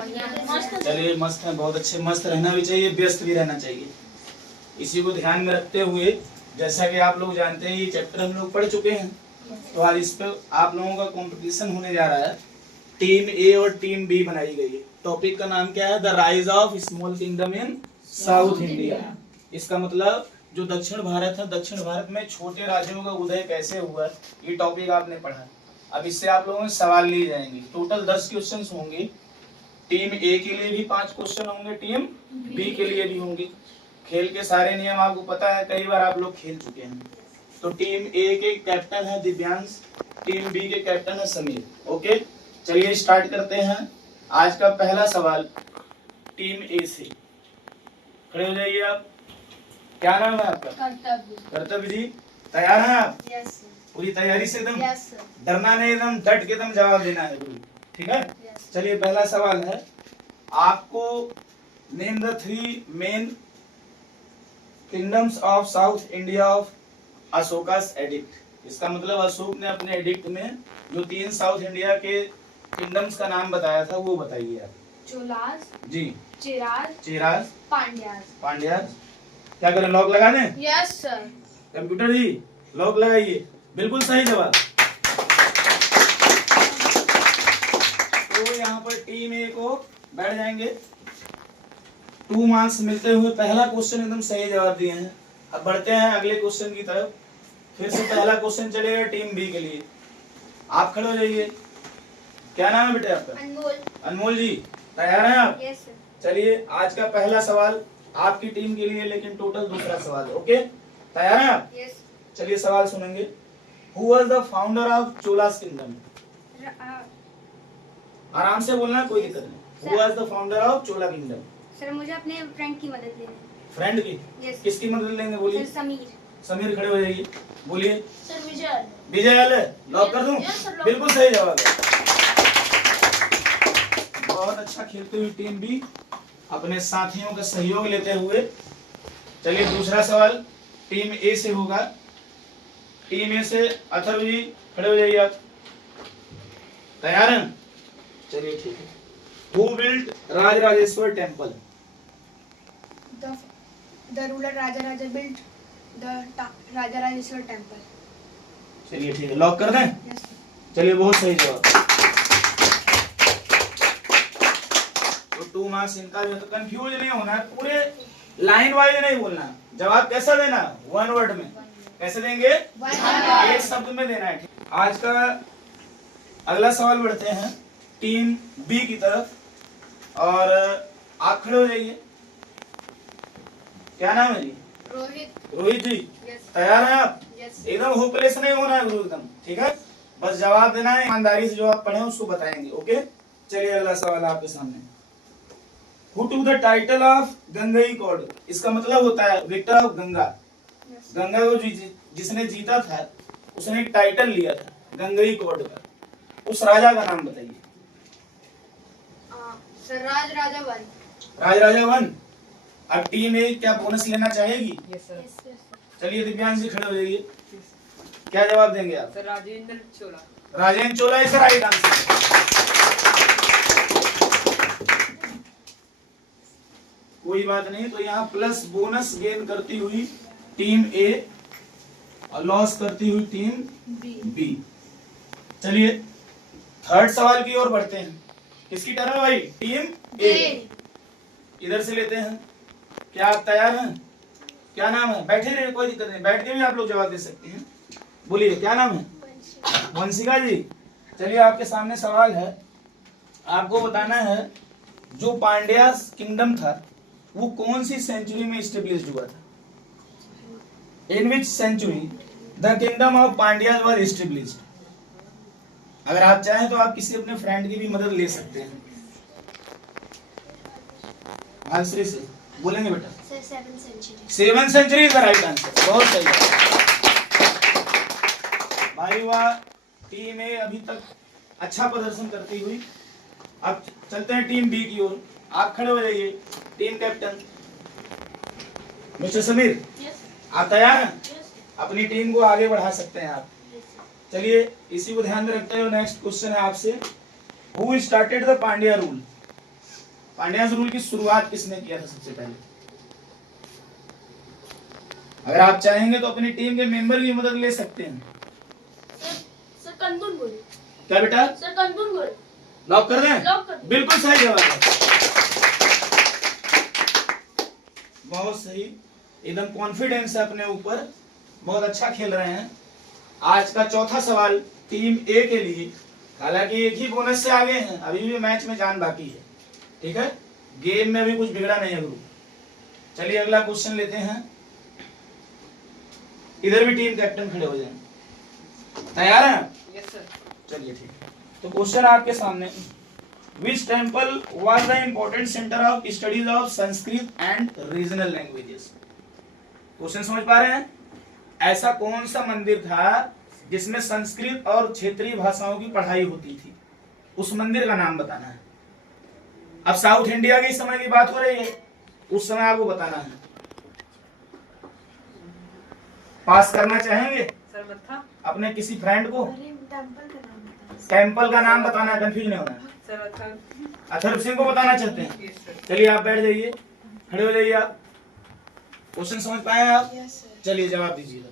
चलिए मस्त है, बहुत अच्छे। मस्त रहना भी चाहिए, व्यस्त भी रहना चाहिए। इसी को ध्यान में रखते हुए, जैसा कि आप लोग जानते हैं ये चैप्टर हम लोग पढ़ चुके हैं, तो आज इस पर आप लोगों का कंपटीशन होने जा रहा है। टीम ए और टीम बी बनाई गई है। टॉपिक का नाम क्या है? The rise of small kingdom in south India. इसका मतलब जो दक्षिण भारत है, दक्षिण भारत में छोटे राज्यों का उदय कैसे हुआ, ये टॉपिक आपने पढ़ा। अब इससे आप लोगों में सवाल लिए जाएंगे। टोटल 10 क्वेश्चन होंगे। टीम ए के लिए भी 5 क्वेश्चन होंगे, टीम बी के लिए भी होंगे। खेल के सारे नियम आपको पता है, कई बार आप लोग खेल चुके हैं। तो टीम ए के कैप्टन है दिव्यांश, टीम बी के कैप्टन है समीर। ओके, चलिए स्टार्ट करते हैं। आज का पहला सवाल टीम ए से। खड़े हो जाइए आप। क्या नाम है आपका? कर्तव्य जी। तैयार हैं आप? यस। पूरी तैयारी से एकदम? यस। डरना नहीं, एकदम डट के एकदम जवाब देना है। ठीक है? चलिए पहला सवाल है, आपको name the 3 main kingdoms of south India of Ashoka's edict. इसका मतलब अशोक ने अपने एडिक्ट में जो 3 साउथ इंडिया के किंगडम्स का नाम बताया था वो बताइए आप। चोलास जी। चेराज पांड्यास। क्या करें, लॉक लगा दें? Yes sir. कंप्यूटर जी लॉक लगाइए। बिल्कुल सही जवाब। तो यहाँ पर टीम ए को बैठ जाएंगे। 2 मार्क्स मिलते हुए पहला क्वेश्चन एकदम सही जवाब दिए हैं। अब बढ़ते हैं अगले क्वेश्चन की तरफ। फिर से पहला क्वेश्चन चलेगा टीम बी के लिए। आप खड़े हो जाइए। क्या नाम है बेटे आपका? अनमोल। अनमोल जी, तैयार हैं आप? Yes sir. चलिए आज का पहला सवाल आपकी टीम के लिए, लेकिन टोटल दूसरा सवाल है। ओके, तैयार हैं आप? यस। चलिए सवाल सुनेंगे। Who was the founder of Cholas kingdom? आराम से बोलना, कोई दिक्कत नहीं। Who was the founder of Chola kingdom? Sir मुझे अपने फ्रेंड की मदद लेनी है। फ्रेंड की? यस। किसकी मदद लेंगे, बोलिए। सर समीर। समीर खड़े हो जाइए, बोलिए। सर विजय। विजय वाले लॉक कर दूं? बिल्कुल सही जवाब है। बहुत अच्छा खेलते हुए टीम बी अपने साथियों का सहयोग लेते हुए। चलिए दूसरा सवाल टीम ए से होगा। टीम ए से अथर्व जी खड़े हो जाइए आप। तैयार हैं? चलिए ठीक है। Who built Rajarajeshwara temple? The ruler Raja built the Rajarajeshwar temple. चलिए ठीक है, लॉक कर दें? Yes. चलिए बहुत सही जवाब। तो 2 मार्क्स इनका भी। तो कंफ्यूज नहीं होना है, पूरे लाइन वाइज नहीं बोलना। जवाब कैसा देना? 1 वर्ड में। कैसे देंगे? एक शब्द में देना है। आज का अगला सवाल बढ़ते हैं टीम बी की तरफ। और आप खड़े हो जाइए। क्या नाम है जी? रोहित। रोहित जी, Yes. तैयार हैं आप? Yes. एकदम होपलेस नहीं होना है गुरु, एकदम ठीक है। बस जवाब देना है, ईमानदारी से जो आप पढ़े उसको बताएंगे। ओके, चलिए अगला सवाल आपके सामने। Who took the title of Gangai कॉर्ड? इसका मतलब होता है victor of Ganga. Yes. Ganga को जिसने जीता था उसने एक टाइटल लिया था गंगई कॉर्ड का। उस राजा का नाम बताइए। सर राजा वन। राजा वन। अब टीम ए क्या बोनस लेना चाहेगी? Yes, sir. चलिए दिव्यांश जी खड़े हो जाइए। क्या जवाब देंगे आप? Sir Rajendra Chola. Rajendra Chola is right answer. कोई बात नहीं, तो यहाँ प्लस बोनस गेन करती हुई टीम ए और लॉस करती हुई टीम बी। चलिए थर्ड सवाल की ओर बढ़ते हैं। किसकी टर्न है भाई? टीम ए। इधर से लेते हैं। क्या आप तैयार हैं? क्या नाम है? बैठे रहिए, कोई दिक्कत नहीं, बैठ के भी आप लोग जवाब दे सकते हैं। बोलिए क्या नाम है? वंशिका जी। चलिए आपके सामने सवाल है। आपको बताना है जो पांड्या किंगडम था वो कौन सी सेंचुरी में स्टेब्लिश हुआ था? In which century the kingdom of Pandyas were established? अगर आप चाहें तो आप किसी अपने फ्रेंड की भी मदद ले सकते हैं। आंसर से बोलेंगे बेटा। Sir 7th century। 7th century is the right answer. बहुत सही है भाई, वाह। टीम ए अभी तक अच्छा प्रदर्शन करती हुई। अब चलते हैं टीम बी की ओर। आप खड़े हो जाइए। टीम कैप्टन मिस्टर समीर, आप तैयार हैं? अपनी टीम को आगे बढ़ा सकते हैं आप। चलिए इसी को ध्यान में रखते हुए नेक्स्ट क्वेश्चन है आपसे। Who started the Pandya rule? Pandyas rule की शुरुआत किसने किया था सबसे पहले? अगर आप चाहेंगे तो अपनी टीम के मेंबर की मदद ले सकते हैं। सर कंदुन बोले। क्या बेटा? सर कंदुन बोले। लॉक कर दें? लॉक कर। बिल्कुल सही जवाब है, बहुत सही, एकदम कॉन्फिडेंस है अपने ऊपर, बहुत अच्छा खेल रहे हैं। आज का चौथा सवाल टीम ए के लिए, हालांकि एक ही बोनस से आगे हैं, अभी भी मैच में जान बाकी है, ठीक है, गेम में भी कुछ बिगड़ा नहीं है गुरु। चलिए अगला क्वेश्चन लेते हैं। इधर भी टीम कैप्टन खड़े हो जाएं। तैयार हैं? Yes sir. चलिए ठीक है, तो क्वेश्चन आपके सामने, which temple was the important center of studies of Sanskrit and regional languages? Question समझ पा रहे हैं? ऐसा कौन सा मंदिर था जिसमें संस्कृत और क्षेत्रीय भाषाओं की पढ़ाई होती थी? उस मंदिर का नाम बताना है। अब साउथ इंडिया के इस समय की बात हो रही है, उस समय आपको बताना है। पास करना चाहेंगे सर मत्था। अपने किसी फ्रेंड को? टेम्पल का नाम बताना है। टेम्पल का नाम बताना है, कंफ्यूज नहीं होना है। सर अथर। अथर्व सिंह को बताना चाहते हैं? Yes sir. चलिए आप बैठ जाइए, खड़े हो जाइए आप। क्वेश्चन समझ पाए आप? Yes sir. चलिए जवाब दीजिए।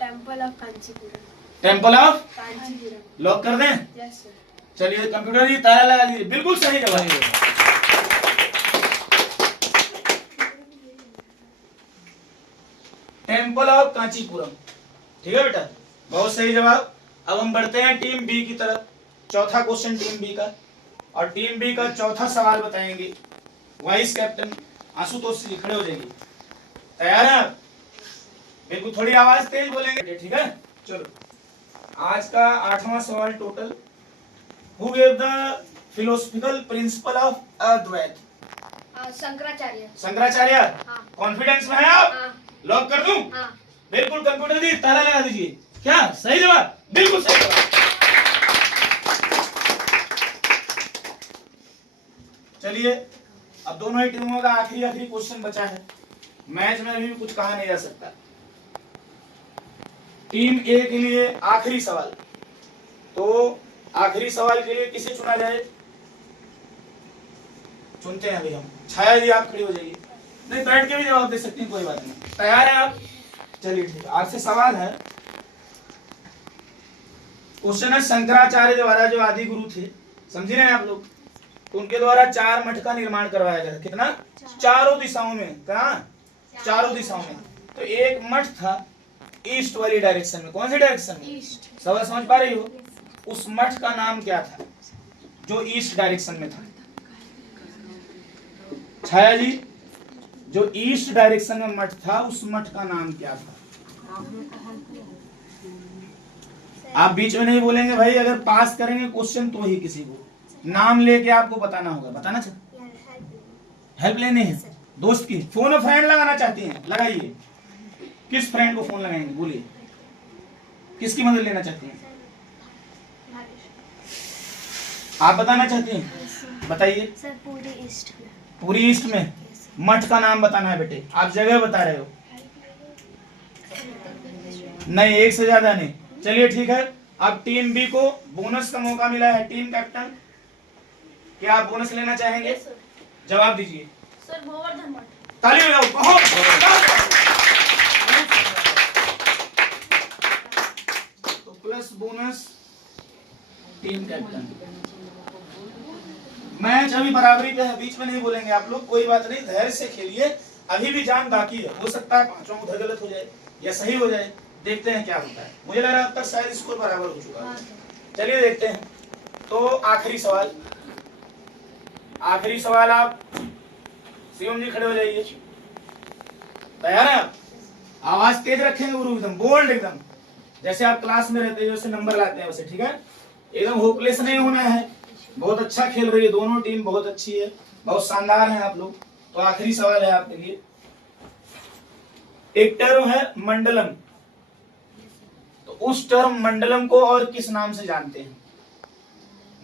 Temple of Kanchipuram. Temple of Kanchipuram. Lock कर दें? Yes sir. चलिए कंप्यूटर जी ताला लगा दीजिए, बिल्कुल सही जवाब है। टेम्पल ऑफ कांचीपुरम, ठीक है बेटा, बहुत सही जवाब। अब हम बढ़ते हैं टीम बी की तरफ। चौथा क्वेश्चन टीम बी का, और टीम बी का चौथा सवाल बताएंगे वाइस कैप्टन आशुतोष जी, खड़े हो जाइए। तैयार है आप? बिल्कुल, थोड़ी आवाज तेज बोलेंगे, ठीक है। चलो आज का 8वां सवाल total, who gave the philosophical principle of Advaita? Shankaracharya. Shankaracharya. हाँ। कॉन्फिडेंस में है आप? हाँ। लॉक कर दूं? हाँ। बिल्कुल, कंप्यूटर जी ताला लगा दीजिए। क्या सही जवाब? बिल्कुल सही जवाब। चलिए अब दोनों ही टीमों का आखिरी क्वेश्चन बचा है, मैच में अभी भी कुछ कहा नहीं जा सकता। टीम ए के लिए आखिरी सवाल, तो आखिरी सवाल के लिए किसे चुना जाए? चुनते हैं अभी हम। छाया जी आप खड़ी हो जाइए, नहीं बैठ के भी जवाब दे सकती हैं, कोई बात नहीं। तैयार है आप? चलिए ठीक है, आपसे सवाल है, क्वेश्चन है, शंकराचार्य द्वारा जो आदि गुरु थे, समझ रहे हैं आप लोग, तो उनके द्वारा 4 मठ का निर्माण करवाया गया। कितना? चारों दिशाओं में। कहा? चारों दिशाओं में। तो एक मठ था ईस्ट वाली डायरेक्शन में। कौन सी डायरेक्शन में? ईस्ट। सवाल समझ पा रही हो? उस मठ का नाम क्या था जो ईस्ट डायरेक्शन में था? छाया जी, जो ईस्ट डायरेक्शन में मठ था, उस मठ का नाम क्या था? आप बीच में नहीं बोलेंगे भाई, अगर पास करेंगे क्वेश्चन तो ही किसी को नाम लेके आपको बताना होगा। बताना चाहते? हेल्प लेनी है दोस्त की? फोन और फ्रेंड लगाना चाहती हैं? लगाइए। किस फ्रेंड को फोन लगाएंगे? बोलिए, किसकी मदद लेना चाहती हैं? आप बताना चाहती हैं? बताइए। सर पूरी ईस्ट में। पूरी ईस्ट में मठ का नाम बताना है बेटे। आप जगह बता रहे हो? नहीं, एक से ज्यादा नहीं। चलिए ठीक है, अब टीम बी को बोनस का मौका मिला है। टीम कैप्टन, क्या आप बोनस लेना चाहेंगे? Yes sir. जवाब दीजिए। सर गोवर्धन मठ। ताली बजाओ, बहुत तो plus bonus team captain. Match अभी बराबरी पे है, बीच में नहीं बोलेंगे आप लोग, कोई बात नहीं, धैर्य से खेलिए, अभी भी जान बाकी है। हो सकता है पांचों उधर गलत हो जाए या सही हो जाए, देखते हैं क्या होता है। मुझे लग रहा है अब तक शायद स्कोर बराबर हो चुका है। चलिए देखते हैं। तो आखिरी सवाल, आखिरी सवाल, आप शिवम जी खड़े हो जाइए। तैयार है आप? आवाज तेज रखेंगे गुरु, एकदम बोल्ड, एकदम जैसे आप क्लास में रहते हैं, जैसे नंबर लाते हैं वैसे, ठीक है? एकदम होपलेस नहीं होना है। बहुत अच्छा खेल रही है दोनों टीम, बहुत अच्छी है, बहुत शानदार है आप लोग। तो आखिरी सवाल है आपके लिए, एक टर्म है मंडलम, तो उस टर्म मंडलम को और किस नाम से जानते हैं?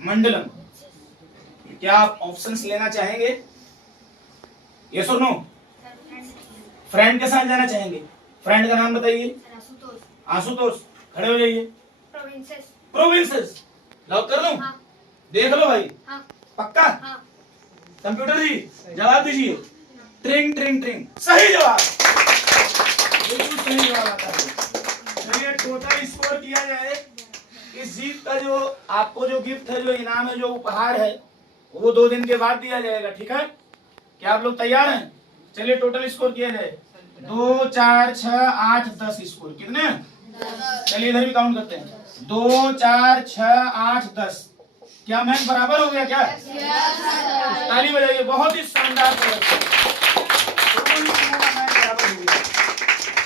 मंडलम, क्या आप ऑप्शंस लेना चाहेंगे? यस और नो? फ्रेंड के साथ जाना चाहेंगे? फ्रेंड का नाम बताइए। आशुतोष, खड़े हो जाइए। प्रोविंसेस। प्रोविंसेस, लॉक कर दूं? हाँ। देख लो भाई, हाँ पक्का? हाँ। कंप्यूटर जी जवाब दीजिए। ट्रिंग ट्रिंग ट्रिंग, सही जवाब, बिल्कुल सही जवाब आता है। चलिए टोटल स्कोर किया जाए। इस जीत का जो आपको जो गिफ्ट है, जो इनाम है, जो उपहार है, वो 2 दिन के बाद दिया जाएगा, ठीक है? क्या आप लोग तैयार हैं? चलिए टोटल स्कोर किया जाए। 2 4 6 8 10 स्कोर कितने? चलिए इधर भी काउंट करते हैं। 2 4 6 8 10। क्या मैच बराबर हो गया क्या? ताली बजाइए, बहुत ही शानदार प्रदर्शन।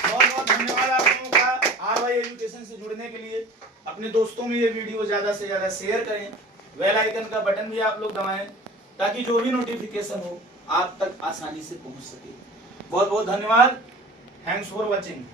बहुत बहुत धन्यवाद आप लोगों का RY एजुकेशन से जुड़ने के लिए। अपने दोस्तों में ये वीडियो ज्यादा से ज्यादा शेयर करें। बेल आइकन का बटन भी आप लोग दबाएं ताकि जो भी नोटिफिकेशन हो आप तक आसानी से पहुंच सके। बहुत बहुत धन्यवाद। Thanks for watching.